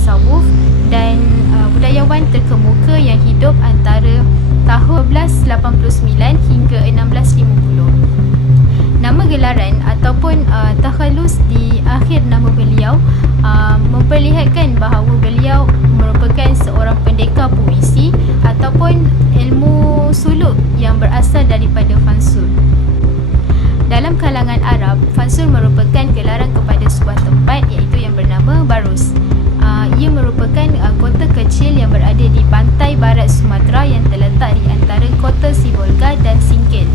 tasawuf dan budayawan terkemuka yang hidup antara tahun 1289 hingga 1650. Nama gelaran ataupun takhallus di akhir nama beliau memperlihatkan bahawa beliau merupakan seorang pendekar puisi ataupun ilmu suluk yang berasal daripada fansul. Dalam kalangan Arab, fansul merupakan gelaran kepada sebuah tempat iaitu yang bernama Barus. Ia merupakan kota kecil yang berada di pantai barat Sumatera yang terletak di antara kota Sibolga dan Singkil.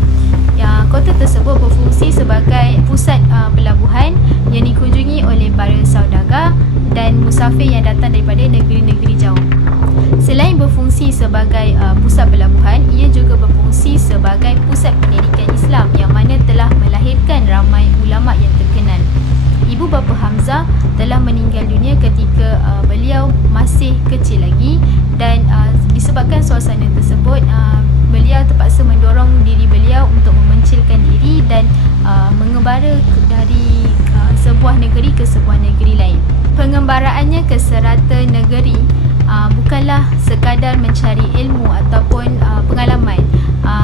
Kota tersebut berfungsi sebagai pusat pelabuhan yang dikunjungi oleh para saudagar dan musafir yang datang daripada negeri-negeri jauh. Selain berfungsi sebagai pusat pelabuhan, ia juga berfungsi sebagai pusat pendidikan Islam yang mana telah melahirkan ramai ulama yang terkenal. Ibu bapa Hamzah telah meninggal dunia ketika beliau masih kecil lagi dan disebabkan suasana tersebut beliau terpaksa mendorong diri beliau untuk memencilkan diri dan mengembara dari sebuah negeri ke sebuah negeri lain. Pengembaraannya ke serata negeri bukanlah sekadar mencari ilmu ataupun pengalaman.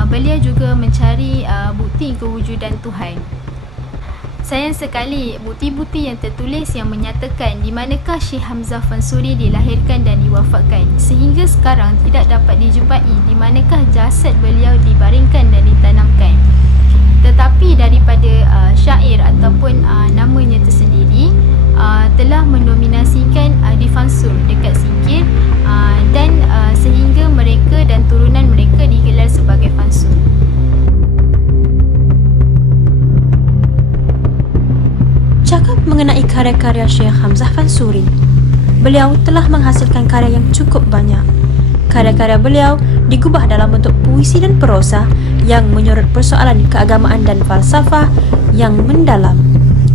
Beliau juga mencari bukti kewujudan Tuhan. Sayang sekali, bukti-bukti yang tertulis yang menyatakan di manakah Syekh Hamzah Fansuri dilahirkan dan diwafatkan sehingga sekarang tidak dapat dijumpai di manakah jasad beliau dibaringkan dan ditanamkan. Tetapi daripada syair ataupun namanya tersendiri telah mendominasikan di Fansul dekat Singkil dan sehingga mereka dan turunan mereka digelar sebagai Fansul. Cakap mengenai karya-karya Syekh Hamzah Fansuri, beliau telah menghasilkan karya yang cukup banyak. Karya-karya beliau digubah dalam bentuk puisi dan prosa yang menyorot persoalan keagamaan dan falsafah yang mendalam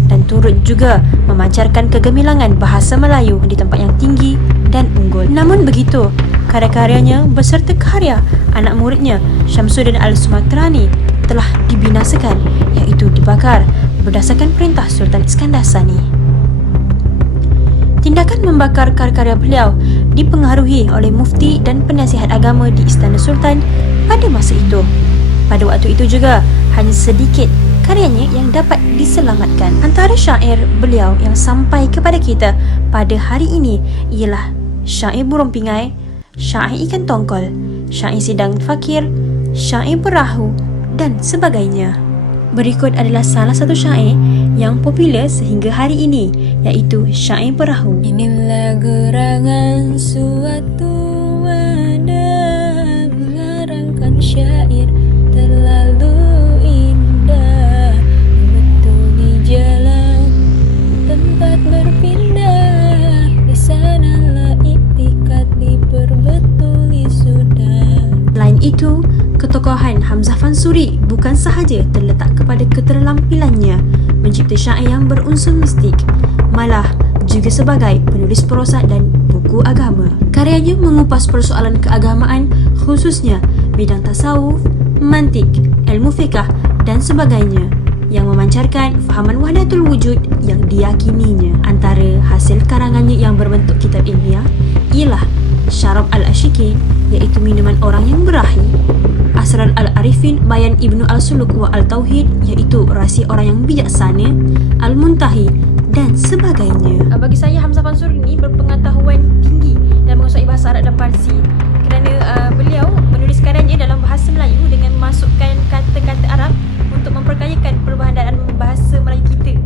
dan turut juga memancarkan kegemilangan bahasa Melayu di tempat yang tinggi dan unggul. Namun begitu, karya-karyanya beserta karya anak muridnya Syamsuddin Al-Sumatrani telah dibinasakan, iaitu dibakar berdasarkan perintah Sultan Iskandar Sani. Tindakan membakar karya-karya beliau dipengaruhi oleh mufti dan penasihat agama di Istana Sultan pada masa itu. Pada waktu itu juga, hanya sedikit karyanya yang dapat diselamatkan. Antara syair beliau yang sampai kepada kita pada hari ini ialah syair burung pingai, syair ikan tongkol, syair sidang fakir, syair perahu dan sebagainya. Berikut adalah salah satu syair yang popular sehingga hari ini, iaitu syair perahu. Inilah gerangan suatu wadah mengarangkan syair terlalu indah, betul di jalan tempat berpindah, di sanalah iktikat diperbetuli sudah. Selain itu, ketokohan Hamzah Fansuri bukan sahaja terletak kepada keterampilannya mencipta syair yang berunsur mistik, malah juga sebagai penulis prosa dan buku agama. Karyanya mengupas persoalan keagamaan khususnya bidang tasawuf, mantik, ilmu fiqh dan sebagainya yang memancarkan fahaman wahdatul wujud yang diyakininya. Antara hasil karangannya yang berbentuk kitab ilmiah ialah Syarab al-Ashikin, iaitu minuman orang yang berahi, Asrar al-Arifin, Bayan Ibnu al-Suluk wa al-Tauhid, iaitu rahsia orang yang bijaksana, Al-Muntahi dan sebagainya. Bagi saya, Hamzah Fansuri ini berpengetahuan tinggi dalam menguasai bahasa Arab dan Parsi kerana beliau menulis karyanya dalam bahasa Melayu dengan memasukkan kata-kata Arab untuk memperkayakan perbahagian bahasa Melayu kita.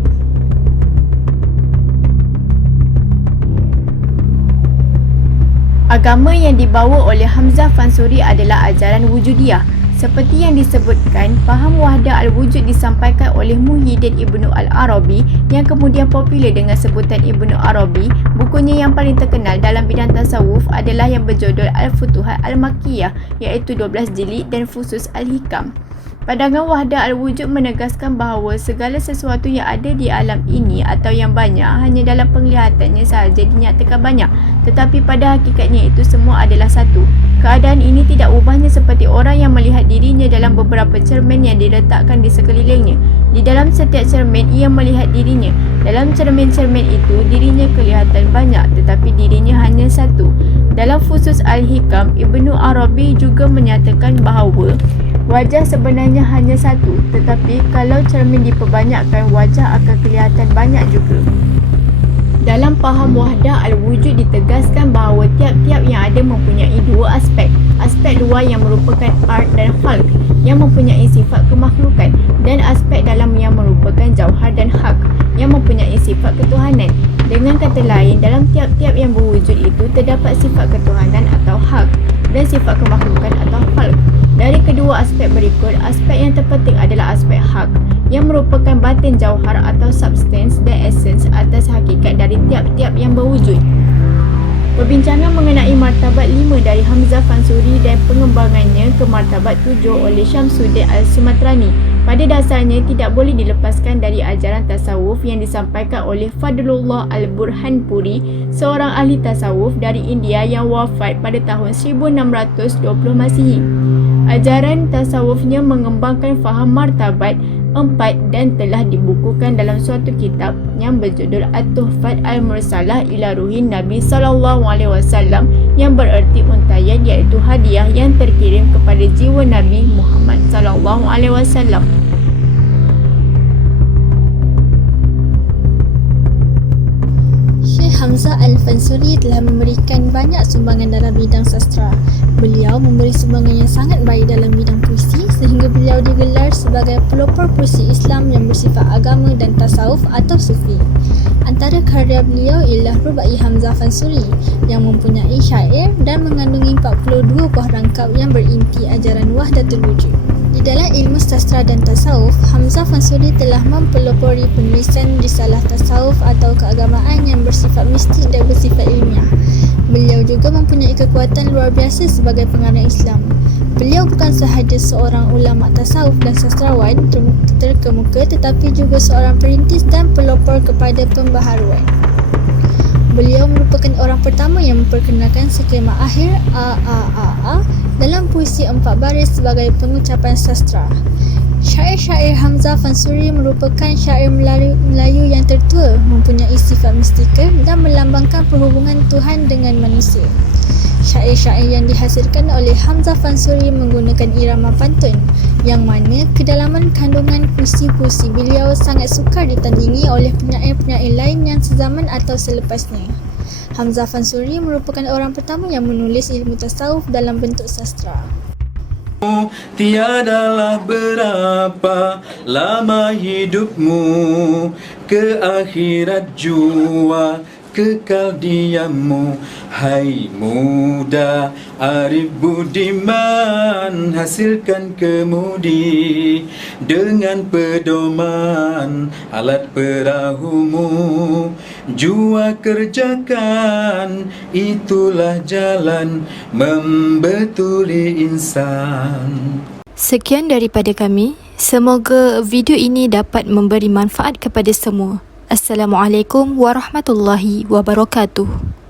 Agama yang dibawa oleh Hamzah Fansuri adalah ajaran wujudiyah. Seperti yang disebutkan, faham wahdah al-wujud disampaikan oleh Muhyiddin Ibnu Al-Arabi yang kemudian popular dengan sebutan Ibnu Arabi. Bukunya yang paling terkenal dalam bidang tasawuf adalah yang berjudul Al-Futuhat Al-Makkiyah, iaitu 12 jilid, dan Fusus Al-Hikam. Pandangan wahdah al-wujud menegaskan bahawa segala sesuatu yang ada di alam ini atau yang banyak hanya dalam penglihatannya sahaja dinyatakan banyak, tetapi pada hakikatnya itu semua adalah satu. Keadaan ini tidak ubahnya seperti orang yang melihat dirinya dalam beberapa beberapa cermin yang diletakkan di sekelilingnya. Di dalam setiap cermin, ia melihat dirinya. Dalam cermin-cermin itu, dirinya kelihatan banyak tetapi dirinya hanya satu. Dalam Fusus Al-Hikam, Ibnu Arabi juga menyatakan bahawa wajah sebenarnya hanya satu, tetapi kalau cermin diperbanyakkan, wajah akan kelihatan banyak juga. Dalam faham wahdah al-wujud ditegaskan bahawa tiap-tiap yang ada mempunyai dua aspek. Aspek luar yang merupakan art dan khalq yang mempunyai sifat kemakhlukan, dan aspek dalam yang merupakan jauhar dan hak yang mempunyai sifat ketuhanan. Dengan kata lain, dalam tiap-tiap yang berwujud itu terdapat sifat ketuhanan atau hak dan sifat kemakhlukan atau khalq. Dari kedua aspek berikut, aspek yang terpenting adalah aspek hak yang merupakan batin jauhar atau substance dan essence atas hakikat dari tiap-tiap yang berwujud. Perbincangan mengenai martabat 5 dari Hamzah Fansuri dan pengembangannya ke martabat 7 oleh Syamsuddin Al-Sumatrani pada dasarnya tidak boleh dilepaskan dari ajaran tasawuf yang disampaikan oleh Fadlullah Al-Burhanpuri, seorang ahli tasawuf dari India yang wafat pada tahun 1620 Masihi. Ajaran tasawufnya mengembangkan faham martabat 4 dan telah dibukukan dalam suatu kitab yang berjudul At-Tuhfat Al-Mursalah ila Ruhin Nabi SAW, yang bererti untayan, iaitu hadiah yang terkirim kepada jiwa Nabi Muhammad SAW. Syekh Hamzah Al-Fansuri telah memberikan banyak sumbangan dalam bidang sastra. Beliau memberi sumbangan yang sangat baik dalam bidang puisi sehingga beliau digelar sebagai pelopor puisi Islam yang bersifat agama dan tasawuf atau sufi. Antara karya beliau ialah Rubai Hamzah Fansuri yang mempunyai syair dan mengandungi 42 buah rangkap yang berinti ajaran wahdatul wujud. Di dalam ilmu sastra dan tasawuf, Hamzah Fansuri telah mempelopori penulisan risalah tasawuf atau keagamaan yang bersifat mistik dan bersifat ilmiah. Beliau juga mempunyai kekuatan luar biasa sebagai pengarang Islam. Beliau bukan sahaja seorang ulama tasawuf dan sastrawan terkemuka tetapi juga seorang perintis dan pelopor kepada pembaharuan. Beliau merupakan orang pertama yang memperkenalkan skema akhir A dalam puisi 4 baris sebagai pengucapan sastra. Syair-syair Hamzah Fansuri merupakan syair Melayu yang tertua, mempunyai sifat mistika dan melambangkan perhubungan Tuhan dengan manusia. Syair-syair yang dihasilkan oleh Hamzah Fansuri menggunakan irama pantun, yang mana kedalaman kandungan puisi-puisi beliau sangat sukar ditandingi oleh penyair-penyair lain yang sezaman atau selepasnya. Hamzah Fansuri merupakan orang pertama yang menulis ilmu tasawuf dalam bentuk sastra. Tiadalah berapa lama hidupmu, ke akhirat jua kekal diammu. Hai muda arif budiman, hasilkan kemudi dengan pedoman alat perahumu. Jua kerjakan, itulah jalan membetuli insan. Sekian daripada kami. Semoga video ini dapat memberi manfaat kepada semua. Assalamualaikum warahmatullahi wabarakatuh.